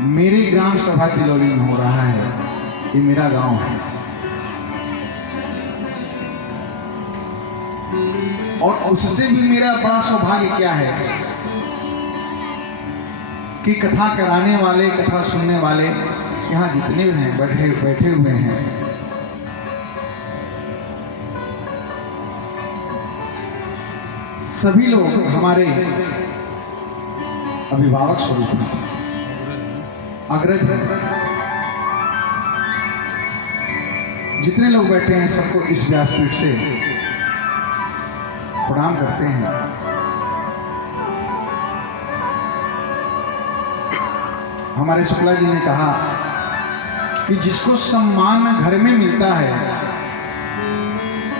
मेरी ग्राम सभा तिलौली में हो रहा है। ये मेरा गांव है और उससे भी मेरा बड़ा सौभाग्य क्या है कि कथा कराने वाले, कथा सुनने वाले यहाँ जितने भी हैं बैठे हुए हैं, सभी लोग हमारे अभिभावक स्वरूप हैं, अग्रज हैं। जितने लोग बैठे हैं सबको इस व्यासपीठ से प्रणाम करते हैं। हमारे शुक्ला जी ने कहा कि जिसको सम्मान घर में मिलता है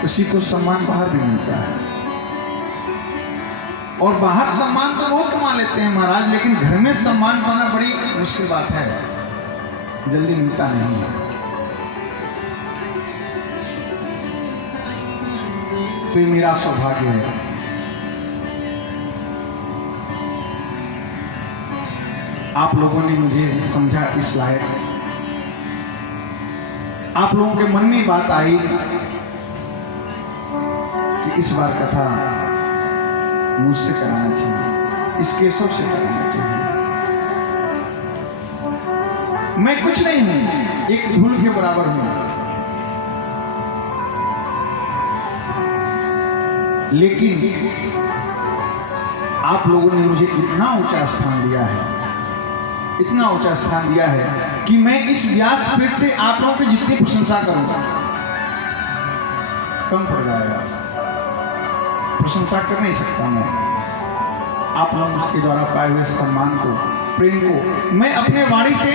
उसी को सम्मान बाहर भी मिलता है, और बाहर सम्मान तो वो कमा लेते हैं महाराज, लेकिन घर में सम्मान पाना बड़ी मुश्किल बात है, जल्दी मिलता नहीं है। तो ये मेरा सौभाग्य है। आप लोगों ने मुझे समझा इस लायक, आप लोगों के मन में बात आई कि इस बार कथा मुझसे कराना चाहिए, इस केशव से कराना चाहिए। मैं कुछ नहीं हूं, एक धूल के बराबर हूं, लेकिन आप लोगों ने मुझे इतना ऊंचा स्थान दिया है, इतना ऊंचा स्थान दिया है कि मैं इस व्यासपीठ से आप लोगों की जितनी प्रशंसा करूंगा कम पड़ जाएगा। प्रशंसा कर नहीं सकता मैं आप लोगों के द्वारा पाए हुए सम्मान को, प्रेम को मैं अपने वाणी से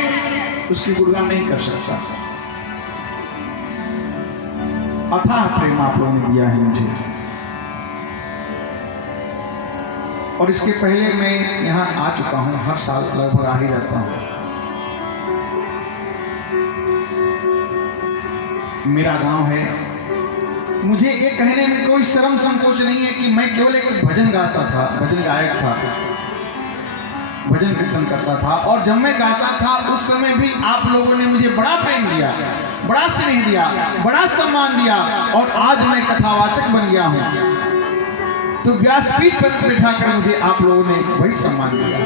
उसकी गुणगान नहीं कर सकता। अथाह प्रेम आप लोगों ने दिया है मुझे, और इसके पहले मैं यहाँ आ चुका हूँ, हर साल लगभग आ ही रहता हूँ। मेरा गांव है, मुझे ये कहने में कोई शर्म संकोच नहीं है कि मैं केवल एक भजन गाता था, भजन गायक था, भजन कीर्तन करता था, और जब मैं गाता था उस समय भी आप लोगों ने मुझे बड़ा प्रेम दिया, बड़ा स्नेह दिया, बड़ा सम्मान दिया, और आज मैं कथावाचक बन गया हूँ तो व्यासपीठ पर बैठा कर मुझे आप लोगों ने वही सम्मान दिया,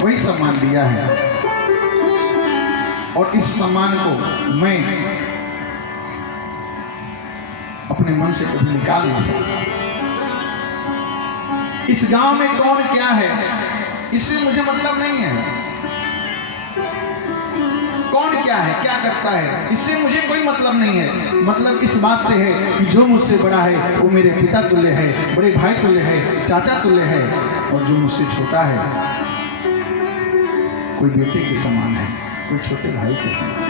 वही सम्मान दिया है, और इस सम्मान को मैं अपने मन से कभी निकाल नहीं सकता। इस गांव में कौन क्या है इससे मुझे मतलब नहीं है, कौन क्या है, क्या करता है, इससे मुझे कोई मतलब नहीं है। मतलब इस बात से है कि जो मुझसे बड़ा है वो मेरे पिता तुल्य है, बड़े भाई तुल्य है, चाचा तुल्य है, और जो मुझसे छोटा है कोई बेटे के समान है, कोई छोटे भाई के समान।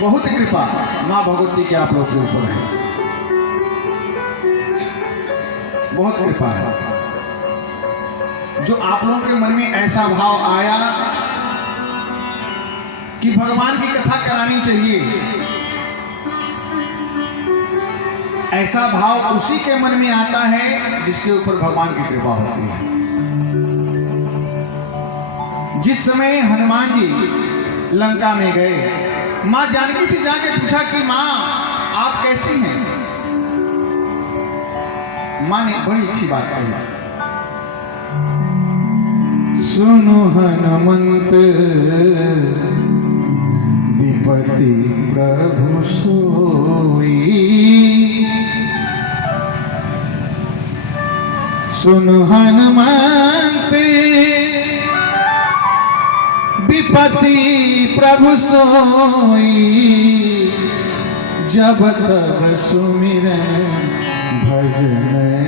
बहुत कृपा माँ भगवती के आप लोग के ऊपर है, बहुत कृपा है। जो आप लोगों के मन में ऐसा भाव आया कि भगवान की कथा करानी चाहिए, ऐसा भाव उसी के मन में आता है जिसके ऊपर भगवान की कृपा होती है। जिस समय हनुमान जी लंका में गए, मां जानकी से जाके पूछा कि मां आप कैसी हैं? मां ने बड़ी अच्छी बात कही, सुनो हनुमंत विपति प्रभु सोई, सुनो हनुमंत विपति प्रभु सोई, जब तब सुमिरन भजन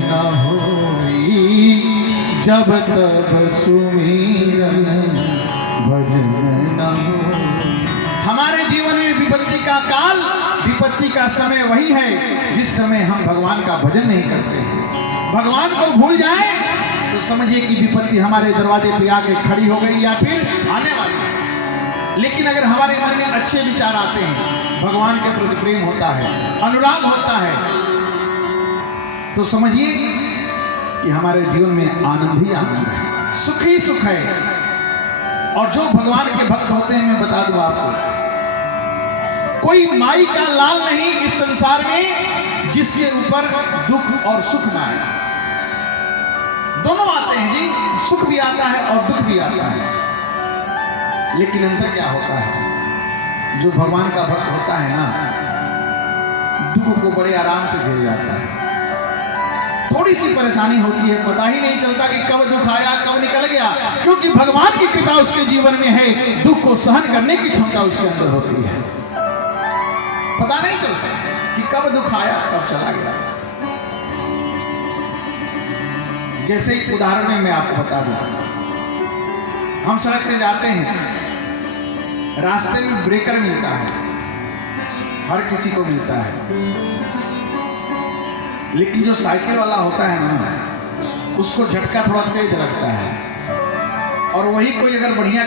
न होई, जब तब सुमिरन भजन न होई। हमारे जीवन में विपत्ति का काल, विपत्ति का समय वही है जिस समय हम भगवान का भजन नहीं करते हैं। भगवान को भूल जाए तो समझिए कि विपत्ति हमारे दरवाजे पे आके खड़ी हो गई या फिर आने वाली है। लेकिन अगर हमारे मन में अच्छे विचार आते हैं, भगवान के प्रति प्रेम होता है, अनुराग होता है, तो समझिए कि हमारे जीवन में आनंद ही आनंद है, सुख ही सुख है। और जो भगवान के भक्त होते हैं, मैं बता दूं आपको, कोई माई का लाल नहीं इस संसार में जिसके ऊपर दुख और सुख ना आए। दोनों आते हैं जी, सुख भी आता है और दुख भी आता है, लेकिन अंतर क्या होता है? जो भगवान का भक्त होता है ना, दुख को बड़े आराम से झेल जाता है। थोड़ी सी परेशानी होती है, पता ही नहीं चलता कि कब दुख आया कब निकल गया, क्योंकि भगवान की कृपा उसके जीवन में है। दुख को सहन करने की क्षमता उसके अंदर होती है, पता नहीं चलता कि कब दुख आया कब चला गया। जैसे एक उदाहरण में मैं आपको बता दूं, हम सड़क से जाते हैं, रास्ते में ब्रेकर मिलता है, हर किसी को मिलता है, लेकिन जो साइकिल वाला होता है ना, उसको झटका थोड़ा तेज लगता है। और वही कोई अगर बढ़िया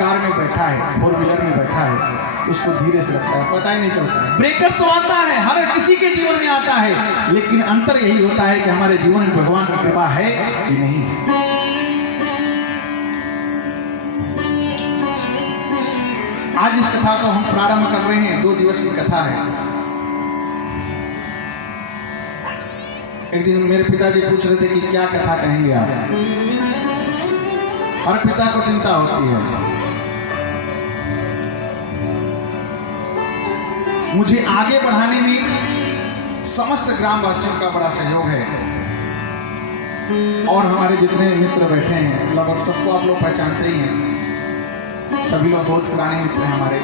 कार में बैठा है, 4 व्हीलर में बैठा है, तो उसको धीरे से लगता है, पता ही नहीं चलता है। ब्रेकर तो आता है, हर किसी के जीवन में आता है, लेकिन अंतर यही होता है कि हमारे जीवन में भगवान की कृपा है कि नहीं है। आज इस कथा को हम प्रारंभ कर रहे हैं, 2 दिवस की कथा है। एक दिन मेरे पिताजी पूछ रहे थे कि क्या कथा कहेंगे आप। हर पिता को चिंता होती है। मुझे आगे बढ़ाने में समस्त ग्रामवासियों का बड़ा सहयोग है, और हमारे जितने मित्र बैठे हैं लगभग सबको आप लोग पहचानते ही हैं। सभी लोग बहुत पुराने मित्र हैं हमारे।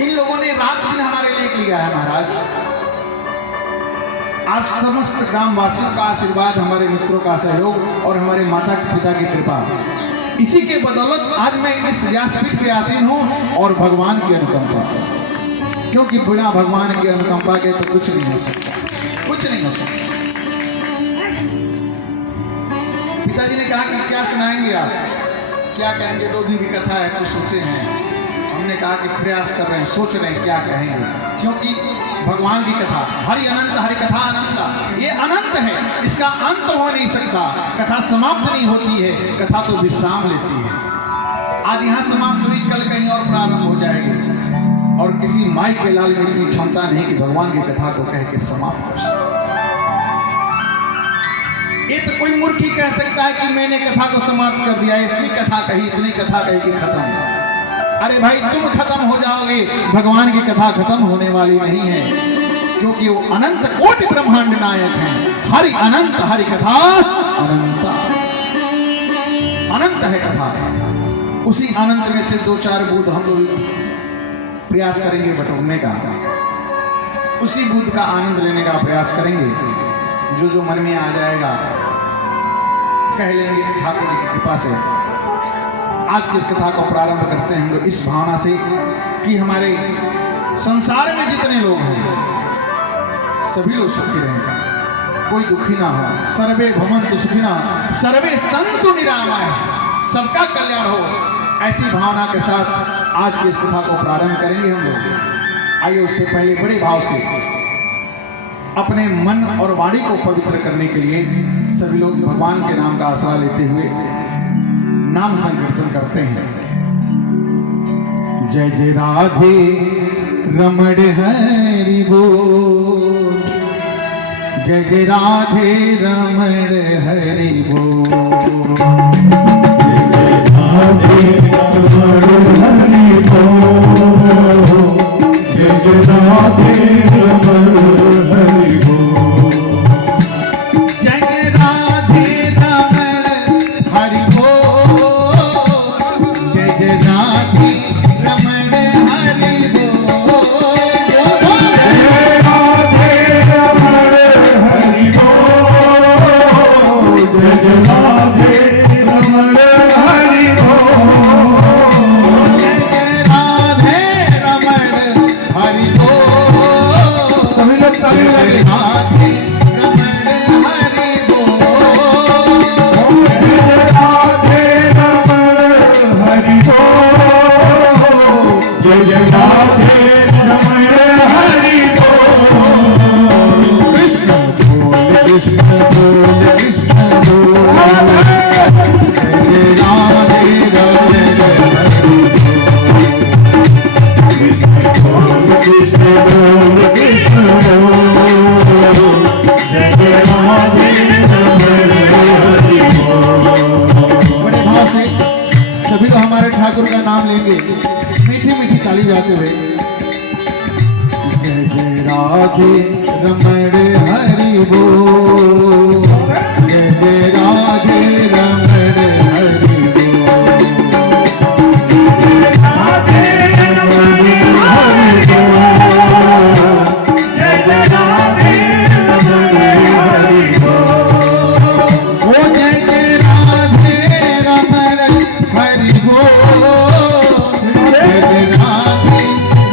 इन लोगों ने रात दिन हमारे लिए लिया है महाराज। आप समस्त ग्रामवासियों का आशीर्वाद, हमारे मित्रों का सहयोग और हमारे माता पिता की कृपा, इसी के बदौलत आज मैं इस व्यासपीठ पे आसीन हूँ, और भगवान की अनुकंपा, क्योंकि बिना भगवान की अनुकंपा के तो कुछ नहीं हो सकता, कुछ नहीं हो सकता। पिताजी ने कहा कि क्या सुनाएंगे आप, क्या कहेंगे? 2 दिन की कथा है, कुछ सोचे हैं। हमने कहा कि प्रयास कर रहे हैं, सोच रहे हैं क्या कहेंगे, क्योंकि भगवान की कथा हरि अनंत, हरि कथा अनंत, ये अनंत है, इसका अंत हो नहीं सकता। कथा समाप्त नहीं होती है, कथा तो विश्राम लेती है। आज यहाँ समाप्त हुई, कल कहीं और प्रारंभ हो जाएगी, और किसी माई के लाल में इतनी क्षमता नहीं कि भगवान की कथा को कह के समाप्त कर सके। ये तो कोई मूर्ख ही कह सकता है कि मैंने कथा को समाप्त कर दिया, इतनी कथा कही, इतनी कथा कही कि खत्म। अरे भाई, तुम खत्म हो जाओगे, भगवान की कथा खत्म होने वाली नहीं है, क्योंकि वो अनंत कोटि ब्रह्मांड नायक हैं। हरि अनंत, हरि कथा अनंत, अनंत है कथा। उसी अनंत में से 2-4 बूंद हम लोग प्रयास करेंगे बटोरने का, उसी बूंद का आनंद लेने का प्रयास करेंगे। जो मन में आ जाएगा कह लेंगे ठाकुर जी की कृपा से। आज की इस कथा को प्रारंभ करते हैं हम लोग इस भावना से कि हमारे संसार में जितने लोग हैं सभी लोग सुखी रहेंगे, कोई दुखी ना हो। सर्वे भवन्तु सुखिनः, सर्वे सन्तु निरामयाः, सबका कल्याण हो। ऐसी भावना के साथ आज की इस कथा को प्रारंभ करेंगे हम लोग। आइए उससे पहले बड़े भाव से अपने मन और वाणी को पवित्र करने के लिए सभी लोग भगवान के नाम का आसरा लेते हुए नाम संकीर्तन करते हैं। जय जय राधे रमण हरि बोल, जय जय राधे रमण हरि बोल, जय राधे रमण हरि बोल, जय जय राधे रमण हरि बोल। राधे रमण हरि बोल, जय जय राधे रमण हरि बोल, राधे रमण हरि बोल, जय जय राधे रमण हरि बोल। ओ जय जय राधे रमण हरि बोल, जय जय राधे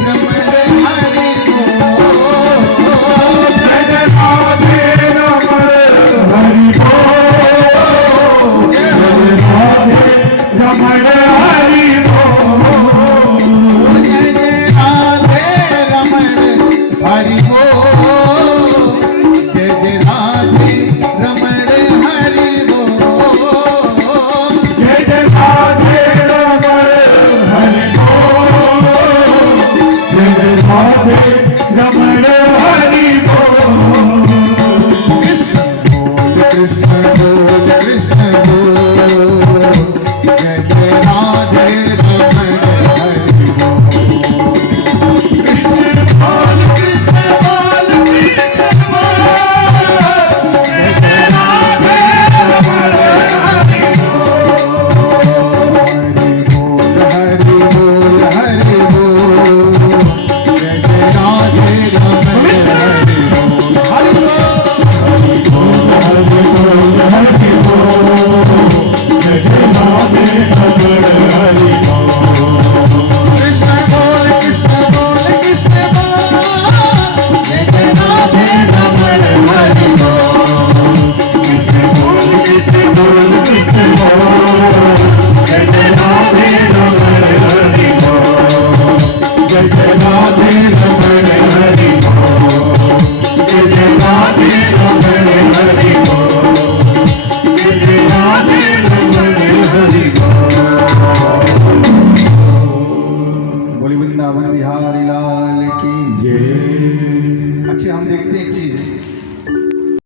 रमण हरि बोल, जय जय राधे रमण हरि बोल, जय जय राधे रमण हरि बोल। जय जय राधे रमण हरि बोल, जय जय राधे रमण हरि बोल, जय जय राधे रमण हरि बोल, जय जय राधे रमण